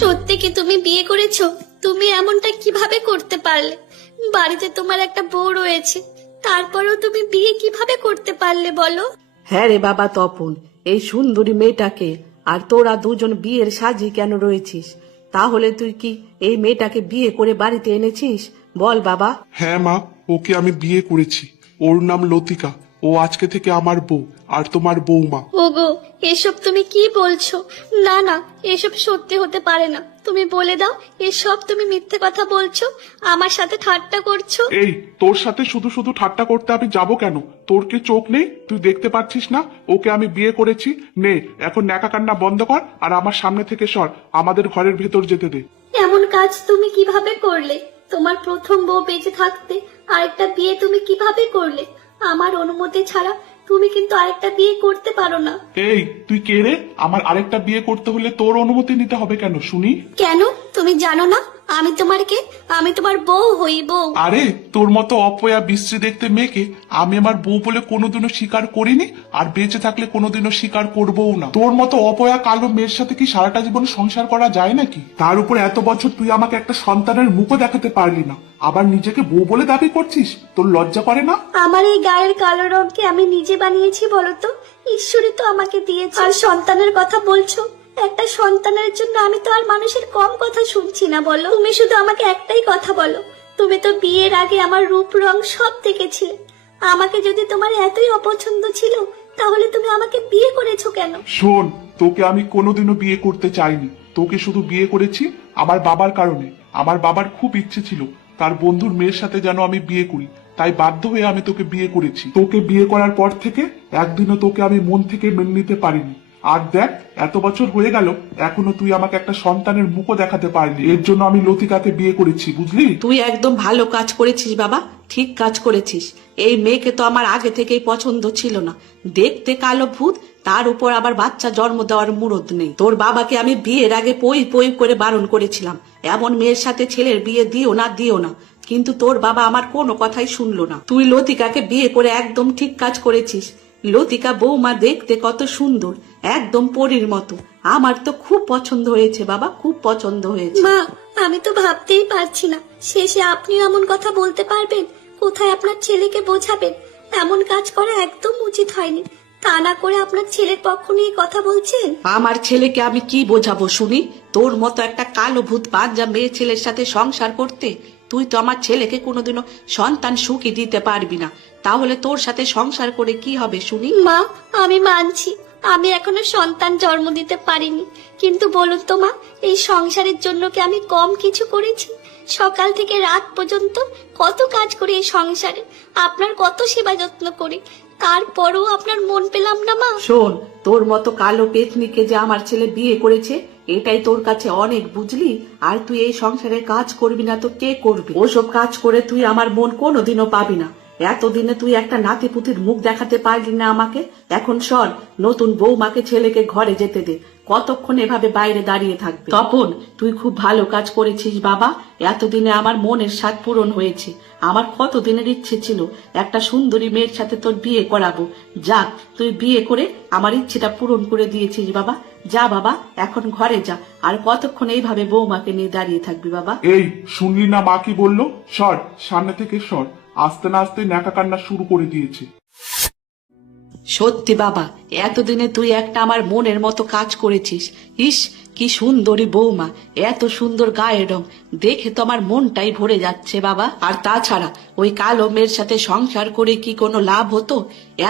সত্যি কি তুমি বিয়ে করেছো? তুমি এমনটা কিভাবে করতে পারলে? বাড়িতে তোমার একটা বউ রয়েছে, তারপরেও তুমি বিয়ে কিভাবে করতে পারলে বলো? হ্যাঁ রে বাবা তপন, এই সুন্দরী মেয়েটাকে আর তোরা দুজন বিয়ের সাজি কেন রয়েছিস? তাহলে তুই কি এই মেয়েটাকে বিয়ে করে বাড়িতে এনেছিস? বল বাবা। হ্যাঁ মা, ওকে আমি বিয়ে করেছি। ওর নাম লতিকা। ও আজকে থেকে আমার বউ আর তোমার বৌমা। ওগো, এসব তুমি কি বলছো? না না, এসব সত্যি হতে পারে না। তুমি বলে দাও, এসব তুমি মিথ্যে কথা বলছো, আমার সাথে ঠাট্টা করছো। এই, তোর সাথে শুধু শুধু ঠাট্টা করতে আমি যাব কেন? তোর কি চোখ নেই? তুই দেখতে পাচ্ছিস না ওকে আমি বিয়ে করেছি? নে, এখন ন্যাকা কান্না বন্ধ কর আর আমার সামনে থেকে সর, আমাদের ঘরের ভেতর যেতে দে। এমন কাজ তুমি কিভাবে করলে? তোমার প্রথম বউ বেঁচে থাকতে আরেকটা বিয়ে তুমি কিভাবে করলে? আমার অনুমতি ছাড়া তুমি কিন্তু আরেকটা বিয়ে করতে পারো না। এই, তুই কে রে? আমার আরেকটা বিয়ে করতে হলে তোর অনুমতি নিতে হবে কেন শুনি? কেন, তুমি জানো না আমি তোমার কে? আমি তোমার বউ হই, বউ। আরে, তোর মতো অপয়া বিশ্রী দেখতে মেয়েকে আমি আমার বউ বলে কোনোদিনও স্বীকার করিনি, আর বেঁচে থাকলে কোনোদিনও স্বীকার করবও না। তোর মতো অপয়া কালো মেয়ের সাথে কি সারাটা জীবন সংসার করা যায় নাকি? তার উপর এত বছর তুই আমাকে একটা সন্তানের মুখও দেখাতে পারলি না, আবার নিজেকে বউ বলে দাবি করছিস? তোর লজ্জা করে না? আমার এই গায়ের কালো রঙকে আমি নিজে বানিয়েছি বলতো? ঈশ্বরই তো আমাকে দিয়েছে। আর সন্তানের কথা বলছো, একটা সন্তানের জন্য আমি তো আর মানুষের কম কথা শুনছি না বলো। তুমি শুধু আমাকে একটাই কথা বলো, তুমি তো বিয়ের আগে আমার রূপ রং সব দেখেছিলে। আমাকে যদি তোমার এতই অপছন্দ ছিল, তাহলে তুমি আমাকে বিয়ে করেছো কেন? শোন, তোকে আমি কোনোদিনও বিয়ে করতে চাইনি। তোকে শুধু বিয়ে করেছি আমার বাবার কারণে। আমার বাবার খুব ইচ্ছে ছিল তার বন্ধুর মেয়ের সাথে যেন আমি বিয়ে করি, তাই বাধ্য হয়ে আমি তোকে বিয়ে করেছি। তোকে বিয়ে করার পর থেকে একদিনও তোকে আমি মন থেকে মেনে নিতে পারিনি। আর দেখ, এত বছর হয়ে গেল, এখনো তুই আমাকে একটা সন্তানের মুখও দেখাতে পারলি। এর জন্য আমি লতিকাকে বিয়ে করেছি, বুঝলি? তুই একদম ভালো কাজ করেছিস বাবা, ঠিক কাজ করেছিস। এই মেয়েকে তো আমার আগে থেকেই পছন্দ ছিল না। দেখতে কালো ভূত, তার উপর আবার বাচ্চা জন্ম দেওয়ার মুরদ নেই। তোর বাবাকে আমি বিয়ের আগে পই পই করে বারণ করেছিলাম, এমন মেয়ের সাথে ছেলের বিয়ে দিও না দিও না, কিন্তু তোর বাবা আমার কোনো কথাই শুনলো না। তুই লতিকাকে বিয়ে করে একদম ঠিক কাজ করেছিস। লতিকা বৌমা দেখতে কত সুন্দর, একদম পরীর মতো। আমার তো খুব পছন্দ হয়েছে বাবা, খুব পছন্দ হয়েছে। মা, আমি তো ভাবতেই পারছি না শেষে আপনি এমন কথা বলতে পারবেন। কোথায় আপনার ছেলেকে বোঝাবেন? এমন কাজ করা একদম উচিত হয়নি। তা না করে আপনার ছেলের পক্ষ নিয়ে কথা বলছেন। আমার ছেলেকে আমি কি বোঝাবো শুনি? তোর মতো একটা কালো ভূত পাঞ্জা মেয়ে ছেলের সাথে সংসার করতে? তুই তো আমার ছেলেকে কোনোদিনও সন্তান সুখী দিতে পারবি না, তাহলে তোর সাথে সংসার করে কি হবে শুনি? মা, আমি মানছি আমি এখনো সন্তান জন্ম দিতে পারিনি, কিন্তু বলুন তো মা, এই সংসারের জন্য কি আমি কম কিছু করেছি? সকাল থেকে রাত পর্যন্ত কত কাজ করি এই সংসারে, আপনার কত সেবা যত্ন করি, তারপরও আপনার মন পেলাম না মা। শোন, তোর মতো কালো পেতনিকে যে আমার ছেলে বিয়ে করেছে, এটাই তোর কাছে অনেক, বুঝলি? আর তুই এই সংসারে কাজ করবি না তো কে করবি? ওসব কাজ করে তুই আমার মন কোনোদিনও পাবি না। এতদিনে তুই একটা নাতিপুতির মুখ দেখাতে পারলি না আমাকে। এখন সর, নতুন বৌমাকে ছেলেকে ঘরে যেতে দে। কতক্ষণ এভাবে বাইরে দাঁড়িয়ে থাকবে? তপন, তুই খুব ভালো কাজ করেছিস বাবা। এতদিনে আমার মনের স্বাদ পূরণ হয়েছে। আমার কত দিনের ইচ্ছে ছিল একটা সুন্দরী মেয়ের সাথে তোর বিয়ে করাবো। যাক, তুই বিয়ে করে আমার ইচ্ছেটা পূরণ করে দিয়েছিস বাবা। যা বাবা, এখন ঘরে যা। আর কতক্ষণ এইভাবে বৌমাকে নিয়ে দাঁড়িয়ে থাকবি বাবা? এই, শুনলি না মা কি বললো? সর, সামনে থেকে সর। আস্তে না আস্তে ন্যাকা কান্না শুরু করে দিয়েছে। সত্যি বাবা, এতদিনে তুই একটা আমার মনের মতো কাজ করেছিস। ইস, কি সুন্দরী বৌমা, এত সুন্দর গায়ের রং, দেখে তো আমার মনটাই ভরে যাচ্ছে বাবা। আর তাছাড়া ওই কালো মেয়ের সাথে সংসার করে কি কোনো লাভ হতো?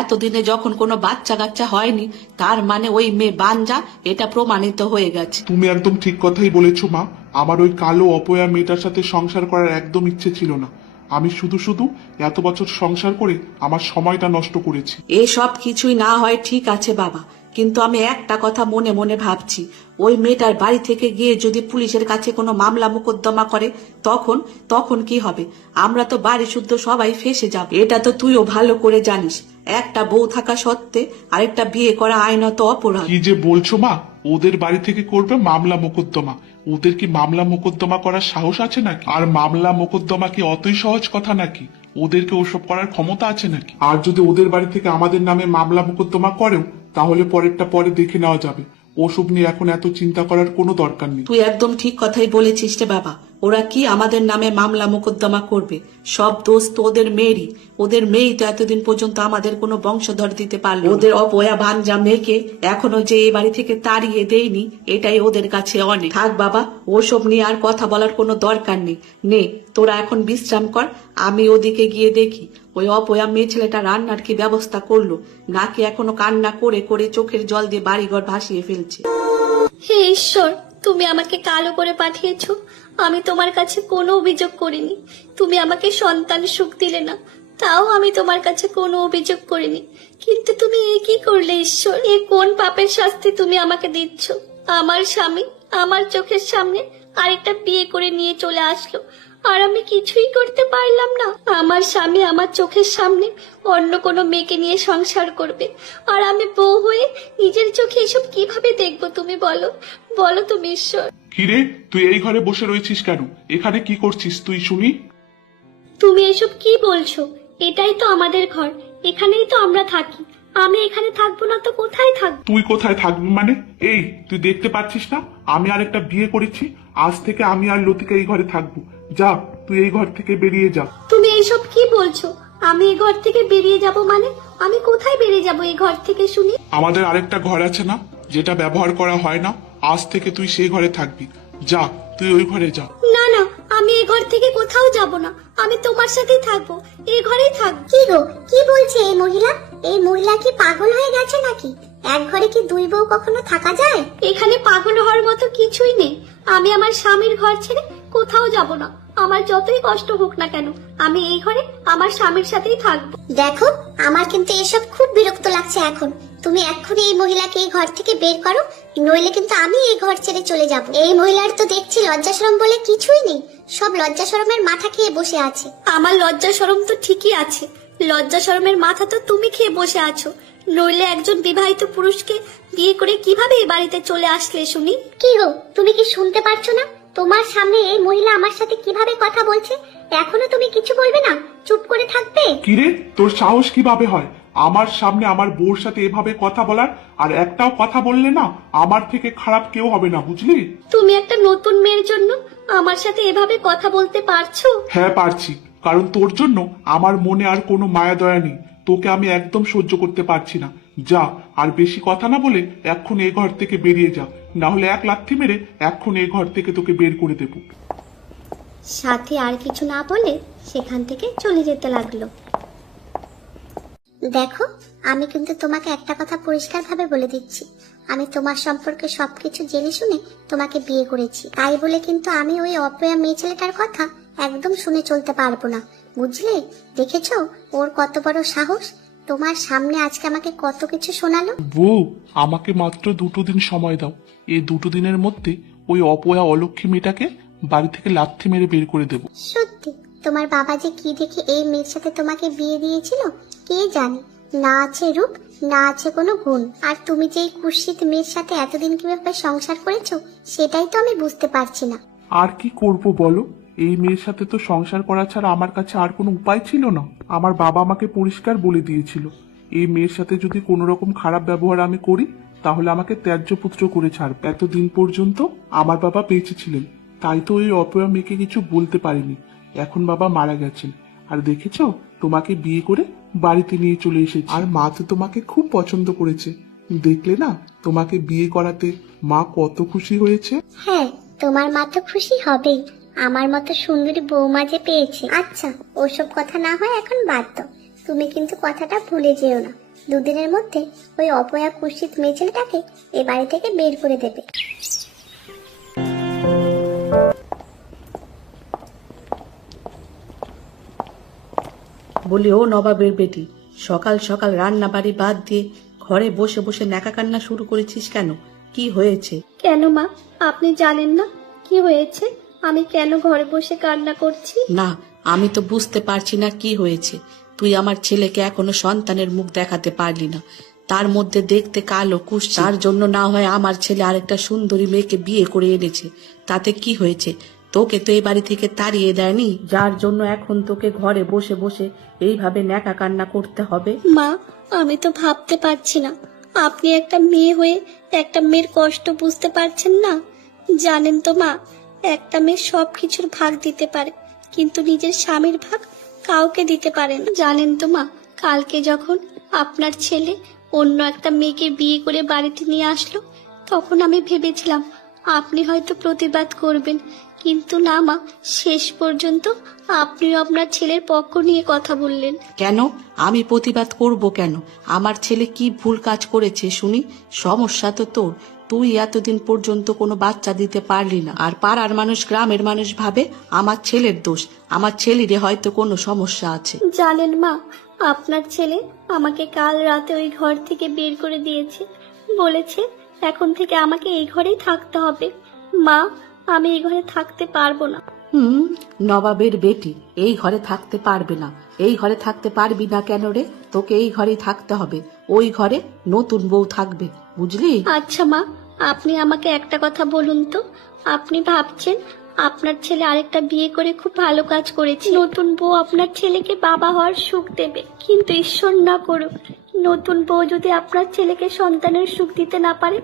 এতদিনে যখন কোনো বাচ্চা কাচ্চা হয়নি, তার মানে ওই মেয়ে বাঞ্জা, এটা প্রমাণিত হয়ে গেছে। তুমি একদম ঠিক কথাই বলেছো মা। আমার ওই কালো অপয়া মেয়েটার সাথে সংসার করার একদম ইচ্ছে ছিল না। আমি শুধু শুধু এত বছর সংসার করে আমার সময়টা নষ্ট করেছি। এসব কিছুই না হয় ঠিক আছে বাবা, কিন্তু আমি একটা কথা মনে মনে ভাবছি, ওই মেয়েটার বাড়ি থেকে গিয়ে যদি পুলিশের কাছে কোনো মামলা মোকদ্দমা করে, তখন তখন কি হবে? আমরা তো বাড়ি শুদ্ধ সবাই ফেঁসে যাব। এটা তো তুইও ভালো করে জানিস, একটা বউ থাকা সত্ত্বে আরেকটা বিয়ে করা আইনত অপরাধ। কি যে বলছো মা? ওদের বাড়ি থেকে করবে মামলা মোকদ্দমা? ওদের কি মামলা মোকদ্দমা করার সাহস আছে নাকি? আর মামলা মোকদ্দমা কি অতই সহজ কথা নাকি? ওদেরকে ওসব করার ক্ষমতা আছে নাকি? আর যদি ওদের বাড়ি থেকে আমাদের নামে মামলা মোকদ্দমা করেও, তাহলে পরেরটা পরে দেখে নেওয়া যাবে। ওসব নিয়ে এখন এত চিন্তা করার কোনো দরকার নেই। তুই একদম ঠিক কথাই বলেছিস রে বাবা। ওরা কি আমাদের নামে মামলা মোকদ্দমা করবে? সব দোষ তো ওদের মেয়েরই। ওদের মেয়েই তো এতদিন পর্যন্ত আমাদের কোনো বংশধর দিতে পারলো। ওদের অপয়া ভাঞ্জা মেয়েকে এখনো যে এই বাড়ি থেকে তাড়িয়ে দেয়নি, এটাই ওদের কাছে অনেক। থাক বাবা, ওসব নিয়ে আর কথা বলার কোনো দরকার নেই। নে, তোরা এখন বিশ্রাম কর, আমি ওদিকে গিয়ে দেখি ওই অপয়া মেয়ে ছেলেটা রান্নার কি ব্যবস্থা করলো, নাকি এখনো কান্না করে করে চোখের জল দিয়ে বাড়িঘর ভাসিয়ে ফেলছে। হে ঈশ্বর, তুমি আমাকে কালো করে পাঠিয়েছো। আমি তোমার কাছে কোনো অভিযোগ করিনি। তুমি আমাকে সন্তান সুখ দিলে না, তাও আমি তোমার কাছে কোনো অভিযোগ করিনি। কিন্তু তুমি এ কি করলে ঈশ্বর? এ কোন পাপের শাস্তি তুমি আমাকে দিচ্ছ? আমার স্বামী আমার চোখের সামনে আরেকটা বিয়ে করে নিয়ে চলে আসলো, আর আমি কিছুই করতে পারলাম না। আমার স্বামী আমার চোখের সামনে অন্য কোনো মেয়েকে নিয়ে সংসার করবে, আর আমি বউ হয়ে নিজের চোখে এসব কিভাবে দেখবো? তুমি বলো, বলো তুমি ঈশ্বর। কিরে, তুই এই ঘরে বসে রয়েছিস কেন? এখানে কি করছিস তুই শুনি? তুমি এসব কি বলছো? এটাই তো আমাদের ঘর, এখানেই তো আমরা থাকি। আমি এখানে থাকবো না তো কোথায় থাকবো? তুই কোথায় থাকবি মানে? এই তুই দেখতে পাচ্ছিস না আমি আরেকটা বিয়ে করেছি? আজ থেকে আমি আর লতিকা এই ঘরে থাকবো। যা, তুই এই ঘর থেকে বেরিয়ে যা। তুমি এইসব কি বলছো? আমি এই ঘর থেকে বেরিয়ে যাব মানে? আমি কোথায় বেরিয়ে যাব এই ঘর থেকে শুনি? আমাদের আরেকটা ঘর আছে না, যেটা ব্যবহার করা হয় না? আজ থেকে তুই সেই ঘরে থাকবি। যা, তুই ওই ঘরে যা। না না, আমি এই ঘর থেকে কোথাও যাব না। আমি তোমার সাথেই থাকবো, এই ঘরেই থাকবো। কি গো, কি বলছে এই মহিলা? এই মহিলা কি পাগল হয়ে গেছে নাকি? এক ঘরে কি দুই বউ কখনো থাকা যায়? এখানে পাগল হওয়ার মতো কিছুই নেই। আমি আমার স্বামীর ঘর ছেড়ে কোথাও যাব না। আমার যতই কষ্ট হোক না কেন, আমি এই ঘরে আমার স্বামীর সাথেই থাকবো। দেখো, আমার কিন্তু এসব খুব বিরক্ত লাগছে এখন। তুমি এক্ষুনি এই মহিলাকে এই ঘর থেকে বের করো, নইলে কিন্তু আমি এই ঘর ছেড়ে চলে যাব। এই মহিলার তো দেখছি লজ্জা শরম বলে কিছুই নেই, সব লজ্জা শরমের মাথা খেয়ে বসে আছে। আমার লজ্জা শরম তো ঠিকই আছে, লজ্জা শরমের মাথা তো তুমি খেয়ে বসে আছো। নইলে একজন বিবাহিত পুরুষকে বিয়ে করে কিভাবে এই বাড়িতে চলে আসলে শুনি? কি গো, তুমি কি শুনতে পারছো না? তোমার সামনে এই মহিলা আমার সাথে কিভাবে কথা বলছে, এখনো তুমি কিছু বলবে না? চুপ করে থাকবে? কিরে, তোর সাহস কিভাবে হয় আমার সামনে আমার বউর সাথে এভাবে কথা বলার? আর একটাও কথা বললে না, আমার থেকে খারাপ কেউ হবে না, বুঝলি? তুমি একটা নতুন মেয়ের জন্য আমার সাথে এভাবে কথা বলতে পারছো? হ্যাঁ পারছি, কারণ তোর জন্য আমার মনে আর কোনো মায়া দয়া নেই। তোকে আমি একদম সহ্য করতে পারছি না। যা, আর বেশি কথা না বলে এক্ষুনি এই ঘর থেকে বেরিয়ে যা, না হলে এক লাথি মেরে এক্ষুনি এই ঘর থেকে তোকে বের করে দেবো। সাথে আর কিছু না বলে সেখান থেকে চলে যেতে লাগলো। দেখো, আমি কিন্তু তোমাকে একটা কথা পরিষ্কার ভাবে বলে দিচ্ছি, আমি তোমার সম্পর্কে সবকিছু জেনে শুনে তোমাকে বিয়ে করেছি। তাই বলে কিন্তু আমি ওই অপয়া মেয়ে ছেলেটার কথা একদম শুনে চলতে পারবো না, বুঝলে? দেখেছো ওর কত বড় সাহস? তোমার সামনে আজকে আমাকে কত কিছু শোনালো। বউ, আমাকে মাত্র 2 দিন সময় দাও। এই 2 দিনের মধ্যে ওই অপয়া অলক্ষী মেয়েটাকে বাড়ি থেকে লাথি মেরে বের করে দেবো। সত্যি তোমার বাবা যে কি দেখে এই মেয়ের সাথে তোমাকে বিয়ে দিয়েছিল কে জানে? না আছে রূপ, না আছে কোনো গুণ, আর তুমি যে এই কুৎসিত মেয়ের সাথে এতদিন কিভাবে সংসার করেছো সেটাই তো আমি বুঝতে পারছি না। আর কি করব বলো? এই মেয়ের সাথে তো সংসার করা ছাড়া আমার কাছে আর কোনো উপায় ছিল না। আমার বাবা আমাকে পরিষ্কার বলে দিয়েছিল, এই মেয়ের সাথে যদি কোনো রকম খারাপ ব্যবহার আমি করি তাহলে আমাকে ত্যায্য পুত্র করে ছাড়বে। এতদিন পর্যন্ত আমার বাবা বেঁচে ছিলেন, তাই তো ওই অপয়া মেয়েকে কিছু বলতে পারিনি। এখন বাবা মারা গেছেন, আর দেখেছো তোমাকে বিয়ে করে বাড়িতে নিয়ে চলে এসেছি। আর মা তো তোমাকে খুব পছন্দ করেছে, দেখলে না তোমাকে বিয়ে করাতে মা কত খুশি হয়েছে। হ্যাঁ, তোমার মা তো খুশি হবেই, আমার মতো সুন্দরী বৌমা যে পেয়েছে। আচ্ছা, ওসব কথা না হয় এখন বাদ দাও, তুমি কিন্তু কথাটা ভুলে যেও না, 2 দিনের মধ্যে ওই অপয়া কুৎসিত মেয়ে ছেলেটাকে এই বাড়ি থেকে বের করে দেবে। বলি, ও নবাবের বেটি, সকাল সকাল রান্না বাড়ি বাদ দিয়ে ঘরে বসে বসে ন্যাকা কান্না শুরু করেছিস কেন? কি হয়েছে? কেন মা, আপনি জানেন না কি হয়েছে? আমি কেন ঘরে বসে কান্না করছি? না, আমি তো বুঝতে পারছি না কি হয়েছে। তুই আমার ছেলেকে এখনো সন্তানের মুখ দেখাতে পারলি না, তার মধ্যে দেখতে কালো কুৎসিত। তার জন্য না হয় আমার ছেলে আরেকটা সুন্দরী মেয়েকে বিয়ে করে এনেছে, তাতে কি হয়েছে? তোকে তো এই বাড়ি থেকে তাড়িয়ে দেয়নি, যার জন্য এখন তোকে ঘরে বসে বসে এইভাবে ন্যাকা কান্না করতে হবে। মা, আমি তো ভাবতে পারছি না আপনি একটা মেয়ে হয়ে একটা মেয়ের কষ্ট বুঝতে পারছেন না? জানেন তো মা, একটা মেয়ে সব কিছুর ভাগ দিতে পারে, কিন্তু নিজের স্বামীর ভাগ কাউকে দিতে পারে না। জানেন তো মা, কালকে যখন আপনার ছেলে অন্য একটা মেয়েকে বিয়ে করে বাড়িতে নিয়ে আসলো, তখন আমি ভেবেছিলাম আপনি হয়তো প্রতিবাদ করবেন, কিন্তু না মা, শেষ পর্যন্ত আপনিও আপনার ছেলের পক্ষ নিয়ে কথা বললেন। কেন আমি প্রতিবাদ করব কেন? আমার ছেলে কি ভুল কাজ করেছে শুনি? সমস্যা তো তোর। তুই এতদিন পর্যন্ত কোনো বাচ্চা দিতে পারলি না, আর পাড়ার মানুষ, গ্রামের মানুষ ভাবে আমার ছেলের দোষ। আমার ছেলেরে হয়তো কোনো সমস্যা আছে। জানেন মা, আপনার ছেলে আমাকে কাল রাতে ওই ঘর থেকে বের করে দিয়েছে, বলেছে এখন থেকে আমাকে এই ঘরেই থাকতে হবে। মা, আমি এই ঘরে থাকতে পারবো না। নবাবের বেটি এই ঘরে থাকতে পারবে না। এই ঘরে থাকতে পারবি না কেন রে? তোকে এই ঘরেই থাকতে হবে। ওই ঘরে নতুন বউ থাকবে, বুঝলি? আচ্ছা মা, আপনি আমাকে একটা কথা বলুন তো, আপনি ভাবছেন আপনার ছেলে আরেকটা বিয়ে করে খুব ভালো কাজ করেছে, নতুন বউ আপনার ছেলেকে বাবা হওয়ার সুখ দেবে, কিন্তু ঈশ্বর না করুক নতুন বউ যদি আপনার ছেলেকে সন্তানের সুখ দিতে না পারে,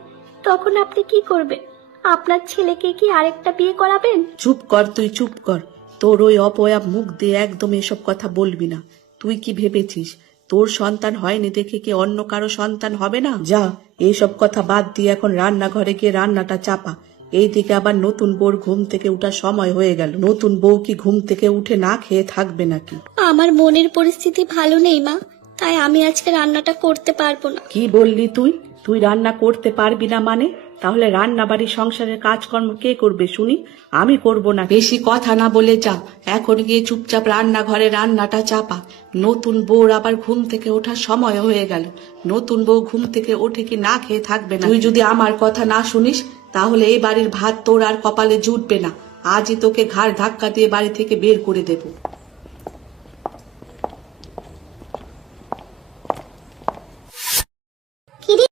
তখন আপনি কি করবেন? আপনার ছেলেকে কি আরেকটা বিয়ে করাবেন? চুপ কর, তুই চুপ কর। তোর ওই অপয়া মুখ দিয়ে একদম এসব কথা বলবি না। তুই কি ভেবেছিস তোর সন্তান হয়নি দেখে কি অন্য কারো সন্তান হবে না? যা, এইসব কথা বাদ দিয়ে এখন রান্নাঘরে গিয়ে রান্নাটা চাপা। এইদিকে আবার নতুন বউর ঘুম থেকে উঠার সময় হয়ে গেল। নতুন বউ কি ঘুম থেকে উঠে না খেয়ে থাকবে নাকি? আমার মনের পরিস্থিতি ভালো নেই মা, তাই আমি আজকে রান্নাটা করতে পারবো না। কি বললি তুই? তুই রান্না করতে পারবি না মানে? তাহলে রান্না বাড়ি সংসারের কাজকর্ম কে করবে শুনি? আমি করব না। বেশি কথা না বলে যা, এখন গিয়ে চুপচাপ রান্নাঘরে রান্নাটা চাপা। নতুন বউর আবার ঘুম থেকে ওঠার সময় হয়ে গেল। নতুন বউ ঘুম থেকে ওঠে কি না খেয়ে থাকবে না? তুই যদি আমার কথা না শুনিস, তাহলে এই বাড়ির ভাত তোর আর কপালে জুটবে না। আজই তোকে ঘাড় ধাক্কা দিয়ে বাড়ি থেকে বের করে দেবো।